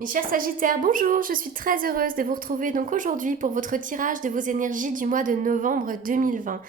Mes chers Sagittaires, bonjour, je suis très heureuse de vous retrouver donc aujourd'hui pour votre tirage de vos énergies du mois de novembre 2020.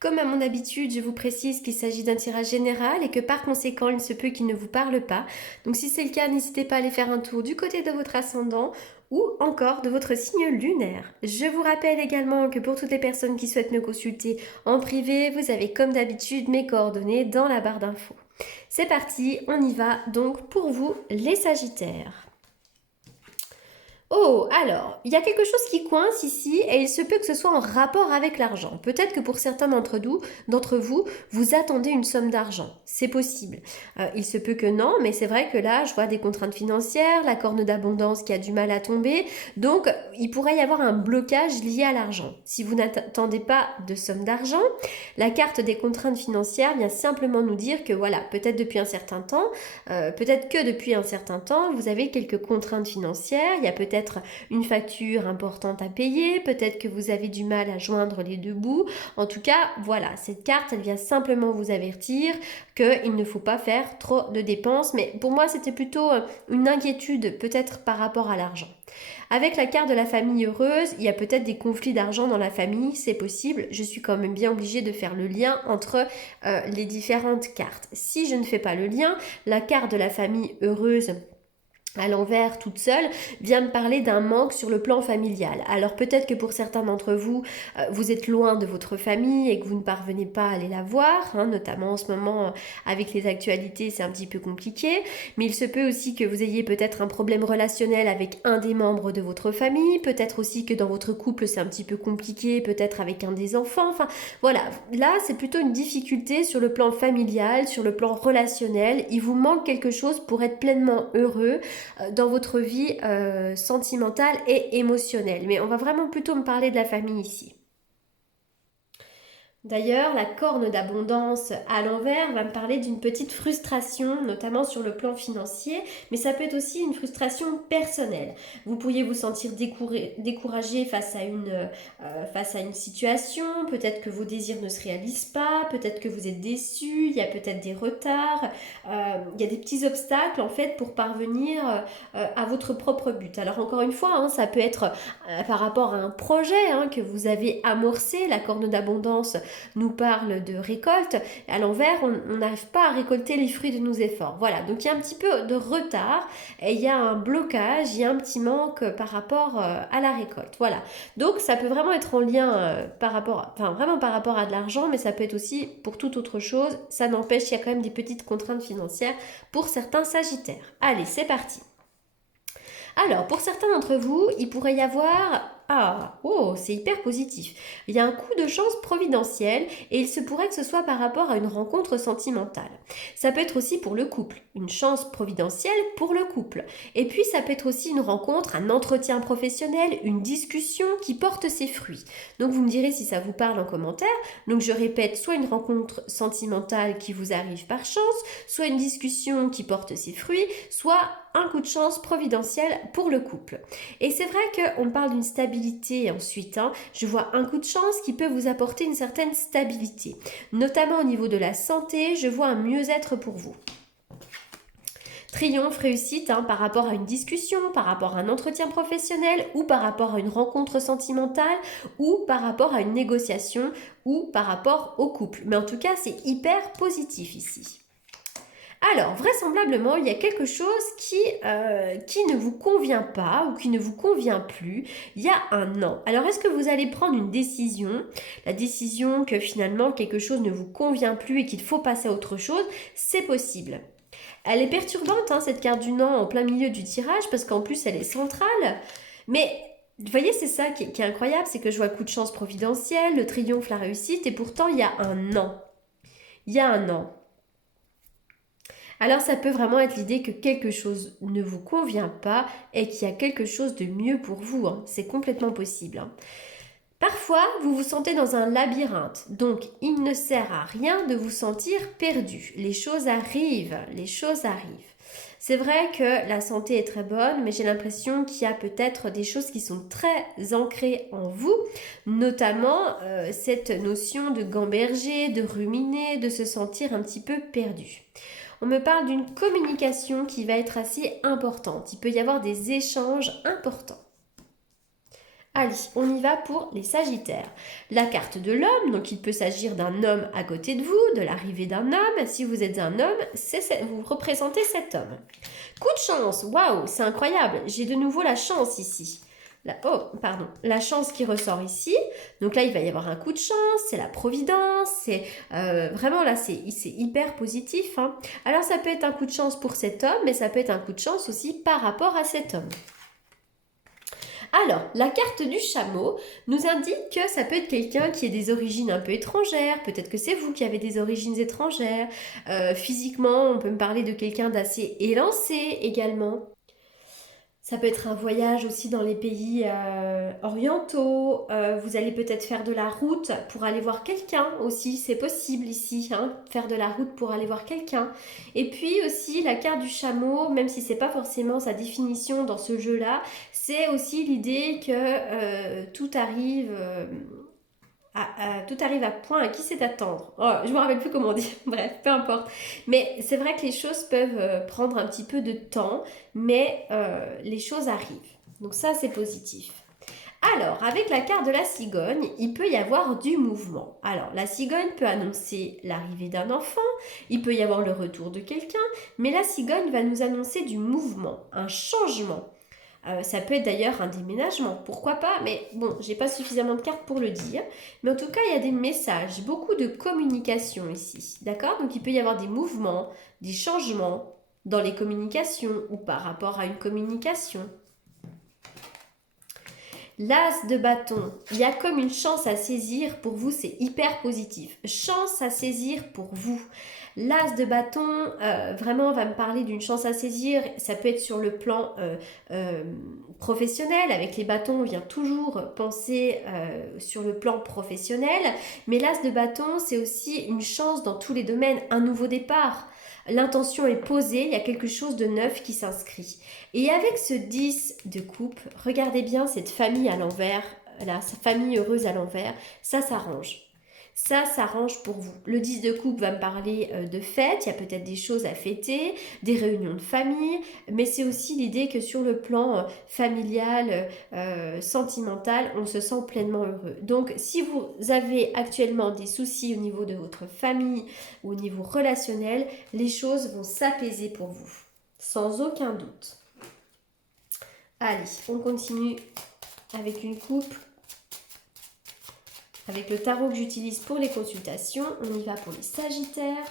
Comme à mon habitude, je vous précise qu'il s'agit d'un tirage général et que par conséquent, il se peut qu'il ne vous parle pas. Donc si c'est le cas, n'hésitez pas à aller faire un tour du côté de votre ascendant ou encore de votre signe lunaire. Je vous rappelle également que pour toutes les personnes qui souhaitent me consulter en privé, vous avez comme d'habitude mes coordonnées dans la barre d'infos. C'est parti, on y va donc pour vous les Sagittaires. Oh, alors, il y a quelque chose qui coince ici et il se peut que ce soit en rapport avec l'argent. Peut-être que pour certains d'entre vous, vous attendez une somme d'argent. C'est possible. Il se peut que non, mais c'est vrai que là, je vois des contraintes financières, la corne d'abondance qui a du mal à tomber. Donc, il pourrait y avoir un blocage lié à l'argent. Si vous n'attendez pas de somme d'argent, la carte des contraintes financières vient simplement nous dire que voilà, peut-être depuis un certain temps, peut-être que depuis un certain temps, vous avez quelques contraintes financières. Il y a peut-être une facture importante à payer, peut-être que vous avez du mal à joindre les deux bouts. En tout cas, voilà, cette carte, elle vient simplement vous avertir qu'il ne faut pas faire trop de dépenses. Mais pour moi, c'était plutôt une inquiétude, peut-être par rapport à l'argent. Avec la carte de la famille heureuse, il y a peut-être des conflits d'argent dans la famille, c'est possible. Je suis quand même bien obligée de faire le lien entre les différentes cartes. Si je ne fais pas le lien, la carte de la famille heureuse à l'envers toute seule vient me parler d'un manque sur le plan familial. Alors peut-être que pour certains d'entre vous, vous êtes loin de votre famille et que vous ne parvenez pas à aller la voir, notamment en ce moment avec les actualités c'est un petit peu compliqué, mais il se peut aussi que vous ayez peut-être un problème relationnel avec un des membres de votre famille, peut-être aussi que dans votre couple c'est un petit peu compliqué, peut-être avec un des enfants, enfin voilà, là c'est plutôt une difficulté sur le plan familial, sur le plan relationnel, il vous manque quelque chose pour être pleinement heureux dans votre vie sentimentale et émotionnelle. Mais on va vraiment plutôt me parler de la famille ici. D'ailleurs, la corne d'abondance à l'envers va me parler d'une petite frustration, notamment sur le plan financier, mais ça peut être aussi une frustration personnelle. Vous pourriez vous sentir découragé face à une situation, peut-être que vos désirs ne se réalisent pas, peut-être que vous êtes déçu, il y a peut-être des retards, il y a des petits obstacles en fait pour parvenir à votre propre but. Alors encore une fois, ça peut être par rapport à un projet que vous avez amorcé, la corne d'abondance nous parle de récolte. À l'envers, on n'arrive pas à récolter les fruits de nos efforts. Voilà, donc il y a un petit peu de retard et il y a un blocage, il y a un petit manque par rapport à la récolte. Voilà, donc ça peut vraiment être en lien vraiment par rapport à de l'argent, mais ça peut être aussi pour toute autre chose. Ça n'empêche qu'il y a quand même des petites contraintes financières pour certains sagittaires. Allez, c'est parti. Alors, pour certains d'entre vous, il pourrait y avoir... Ah, oh, c'est hyper positif. Il y a un coup de chance providentiel et il se pourrait que ce soit par rapport à une rencontre sentimentale. Ça peut être aussi pour le couple, une chance providentielle pour le couple. Et puis ça peut être aussi une rencontre, un entretien professionnel, une discussion qui porte ses fruits. Donc vous me direz si ça vous parle en commentaire. Donc je répète, soit une rencontre sentimentale qui vous arrive par chance, soit une discussion qui porte ses fruits, soit un coup de chance providentiel pour le couple. Et c'est vrai qu'on parle d'une stabilité ensuite. Je vois un coup de chance qui peut vous apporter une certaine stabilité. Notamment au niveau de la santé, je vois un mieux-être pour vous. Triomphe, réussite par rapport à une discussion, par rapport à un entretien professionnel ou par rapport à une rencontre sentimentale ou par rapport à une négociation ou par rapport au couple. Mais en tout cas, c'est hyper positif ici. Alors, vraisemblablement, il y a quelque chose qui ne vous convient pas ou qui ne vous convient plus il y a un an. Alors, est-ce que vous allez prendre une décision, la décision que finalement quelque chose ne vous convient plus et qu'il faut passer à autre chose? C'est possible. Elle est perturbante, cette carte du Nan en plein milieu du tirage, parce qu'en plus, elle est centrale. Mais vous voyez, c'est ça qui est incroyable, c'est que je vois coup de chance providentielle, le triomphe, la réussite, et pourtant, il y a un an. Il y a un an. Alors ça peut vraiment être l'idée que quelque chose ne vous convient pas et qu'il y a quelque chose de mieux pour vous. C'est complètement possible. Parfois, vous vous sentez dans un labyrinthe, donc il ne sert à rien de vous sentir perdu. Les choses arrivent, les choses arrivent. C'est vrai que la santé est très bonne, mais j'ai l'impression qu'il y a peut-être des choses qui sont très ancrées en vous, notamment cette notion de gamberger, de ruminer, de se sentir un petit peu perdu. On me parle d'une communication qui va être assez importante. Il peut y avoir des échanges importants. Allez, on y va pour les Sagittaires. La carte de l'homme, donc il peut s'agir d'un homme à côté de vous, de l'arrivée d'un homme. Si vous êtes un homme, vous représentez cet homme. Coup de chance, waouh, c'est incroyable. J'ai de nouveau la chance ici. La chance qui ressort ici. Donc là, il va y avoir un coup de chance, c'est la providence, c'est vraiment là, c'est hyper positif. Hein. Alors ça peut être un coup de chance pour cet homme, mais ça peut être un coup de chance aussi par rapport à cet homme. Alors, la carte du chameau nous indique que ça peut être quelqu'un qui ait des origines un peu étrangères, peut-être que c'est vous qui avez des origines étrangères. Physiquement, on peut me parler de quelqu'un d'assez élancé également. Ça peut être un voyage aussi dans les pays orientaux. Vous allez peut-être faire de la route pour aller voir quelqu'un aussi. C'est possible ici, hein, faire de la route pour aller voir quelqu'un. Et puis aussi la carte du chameau, même si c'est pas forcément sa définition dans ce jeu-là, c'est aussi l'idée que tout arrive. Tout arrive à point, à qui c'est attendre. Oh, je me rappelle plus comment dire, bref, peu importe. Mais c'est vrai que les choses peuvent prendre un petit peu de temps, mais les choses arrivent. Donc ça, c'est positif. Alors, avec la carte de la cigogne, il peut y avoir du mouvement. Alors, la cigogne peut annoncer l'arrivée d'un enfant, il peut y avoir le retour de quelqu'un, mais la cigogne va nous annoncer du mouvement, un changement. Ça peut être d'ailleurs un déménagement, pourquoi pas, mais bon, j'ai pas suffisamment de cartes pour le dire. Mais en tout cas, il y a des messages, beaucoup de communication ici, d'accord? Donc il peut y avoir des mouvements, des changements dans les communications ou par rapport à une communication. L'as de bâton, il y a comme une chance à saisir pour vous, c'est hyper positif. Chance à saisir pour vous. L'as de bâton, vraiment, va me parler d'une chance à saisir. Ça peut être sur le plan professionnel. Avec les bâtons, on vient toujours penser sur le plan professionnel. Mais l'as de bâton, c'est aussi une chance dans tous les domaines, un nouveau départ. L'intention est posée, il y a quelque chose de neuf qui s'inscrit. Et avec ce 10 de coupe, regardez bien cette famille à l'envers, là, cette famille heureuse à l'envers, ça s'arrange. Ça s'arrange pour vous. Le 10 de coupe va me parler de fêtes, il y a peut-être des choses à fêter, des réunions de famille, mais c'est aussi l'idée que sur le plan familial, sentimental, on se sent pleinement heureux. Donc si vous avez actuellement des soucis au niveau de votre famille ou au niveau relationnel, les choses vont s'apaiser pour vous, sans aucun doute. Allez, on continue avec une coupe. Avec le tarot que j'utilise pour les consultations, on y va pour les Sagittaires.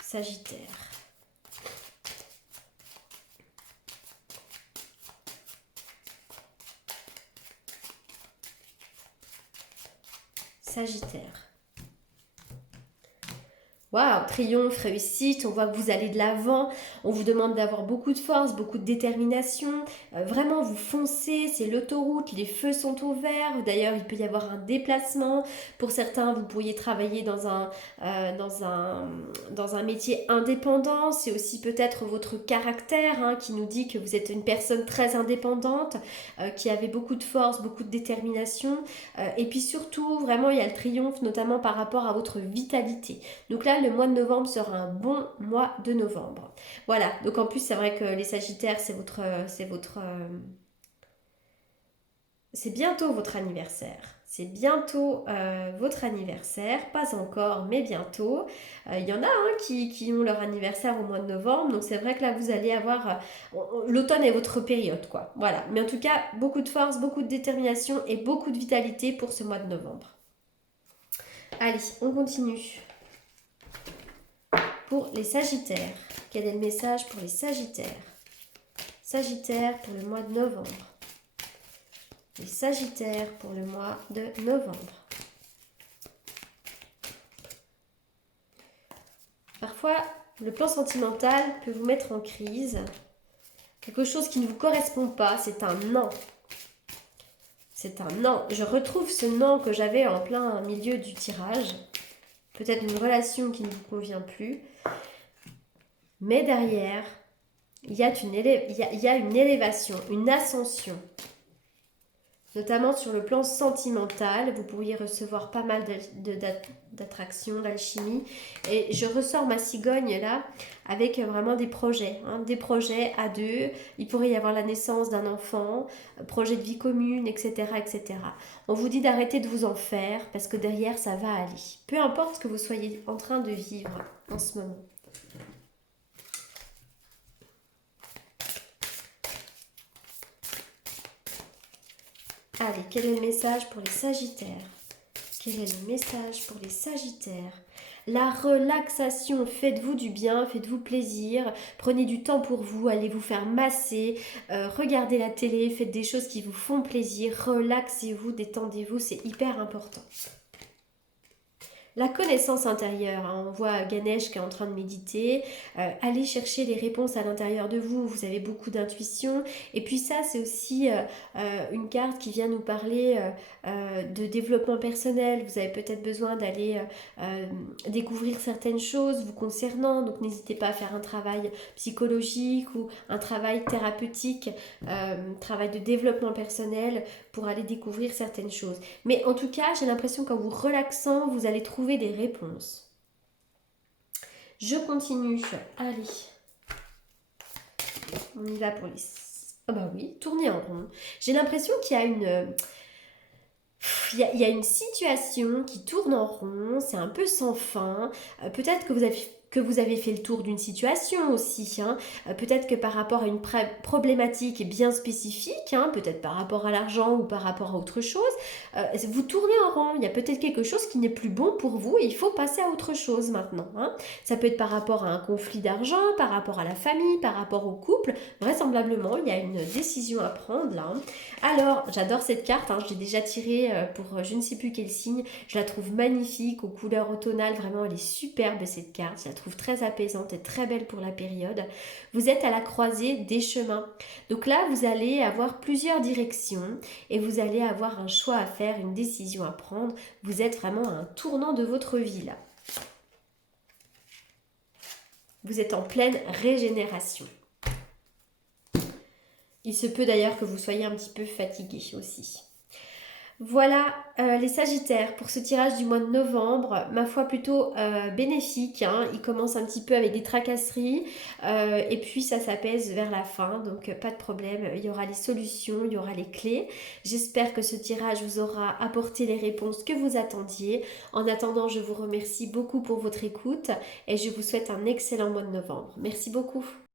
Sagittaire. Sagittaire. Waouh, triomphe, réussite, on voit que vous allez de l'avant, on vous demande d'avoir beaucoup de force, beaucoup de détermination, vraiment vous foncez, c'est l'autoroute, les feux sont au vert, d'ailleurs il peut y avoir un déplacement, pour certains vous pourriez travailler dans un métier indépendant, c'est aussi peut-être votre caractère hein, qui nous dit que vous êtes une personne très indépendante, qui avait beaucoup de force, beaucoup de détermination, et puis surtout vraiment il y a le triomphe notamment par rapport à votre vitalité. Donc là, le mois de novembre sera un bon mois de novembre. Voilà, donc en plus, c'est vrai que les Sagittaires, c'est bientôt votre anniversaire. C'est bientôt votre anniversaire, pas encore, mais bientôt. Il y en a qui ont leur anniversaire au mois de novembre, donc c'est vrai que là, vous allez avoir... l'automne est votre période, quoi. Voilà, mais en tout cas, beaucoup de force, beaucoup de détermination et beaucoup de vitalité pour ce mois de novembre. Allez, on continue. Pour les Sagittaires, quel est le message pour les Sagittaires? Sagittaire pour le mois de novembre. Les Sagittaires pour le mois de novembre. Parfois, le plan sentimental peut vous mettre en crise. Quelque chose qui ne vous correspond pas, c'est un non. C'est un non. Je retrouve ce non que j'avais en plein milieu du tirage. Peut-être une relation qui ne vous convient plus. Mais derrière, il y a une élévation, une ascension. Notamment sur le plan sentimental, vous pourriez recevoir pas mal d'attraction, d'alchimie. Et je ressors ma cigogne là avec vraiment des projets, hein, des projets à deux. Il pourrait y avoir la naissance d'un enfant, projet de vie commune, etc., etc. On vous dit d'arrêter de vous en faire parce que derrière ça va aller. Peu importe ce que vous soyez en train de vivre en ce moment. Allez, quel est le message pour les Sagittaires? Quel est le message pour les Sagittaires? La relaxation, faites-vous du bien, faites-vous plaisir, prenez du temps pour vous, allez vous faire masser, regardez la télé, faites des choses qui vous font plaisir, relaxez-vous, détendez-vous, c'est hyper important. La connaissance intérieure, hein, on voit Ganesh qui est en train de méditer, allez chercher les réponses à l'intérieur de vous, vous avez beaucoup d'intuition, et puis ça c'est aussi une carte qui vient nous parler de développement personnel, vous avez peut-être besoin d'aller découvrir certaines choses vous concernant, donc n'hésitez pas à faire un travail psychologique ou un travail thérapeutique, travail de développement personnel pour aller découvrir certaines choses. Mais en tout cas, j'ai l'impression qu'en vous relaxant, vous allez trouver des réponses. Je continue. Allez. On y va pour les... Ah bah oui, tourner en rond. J'ai l'impression qu'il y a une... Il y a une situation qui tourne en rond, c'est un peu sans fin. Peut-être que vous avez fait le tour d'une situation aussi. Hein. Peut-être que par rapport à une problématique bien spécifique, hein, peut-être par rapport à l'argent ou par rapport à autre chose, vous tournez en rond. Il y a peut-être quelque chose qui n'est plus bon pour vous et il faut passer à autre chose maintenant. Hein. Ça peut être par rapport à un conflit d'argent, par rapport à la famille, par rapport au couple. Vraisemblablement, il y a une décision à prendre là. Hein. Alors, j'adore cette carte, hein, je l'ai déjà tirée pour je ne sais plus quel signe. Je la trouve magnifique, aux couleurs automnales, vraiment elle est superbe cette carte. Je la trouve très apaisante et très belle pour la période. Vous êtes à la croisée des chemins. Donc là, vous allez avoir plusieurs directions et vous allez avoir un choix à faire, une décision à prendre. Vous êtes vraiment à un tournant de votre vie là. Vous êtes en pleine régénération. Il se peut d'ailleurs que vous soyez un petit peu fatigué aussi. Voilà les Sagittaires pour ce tirage du mois de novembre, ma foi plutôt bénéfique, hein. Il commence un petit peu avec des tracasseries et puis ça s'apaise vers la fin, donc pas de problème, il y aura les solutions, il y aura les clés. J'espère que ce tirage vous aura apporté les réponses que vous attendiez. En attendant, je vous remercie beaucoup pour votre écoute et je vous souhaite un excellent mois de novembre. Merci beaucoup.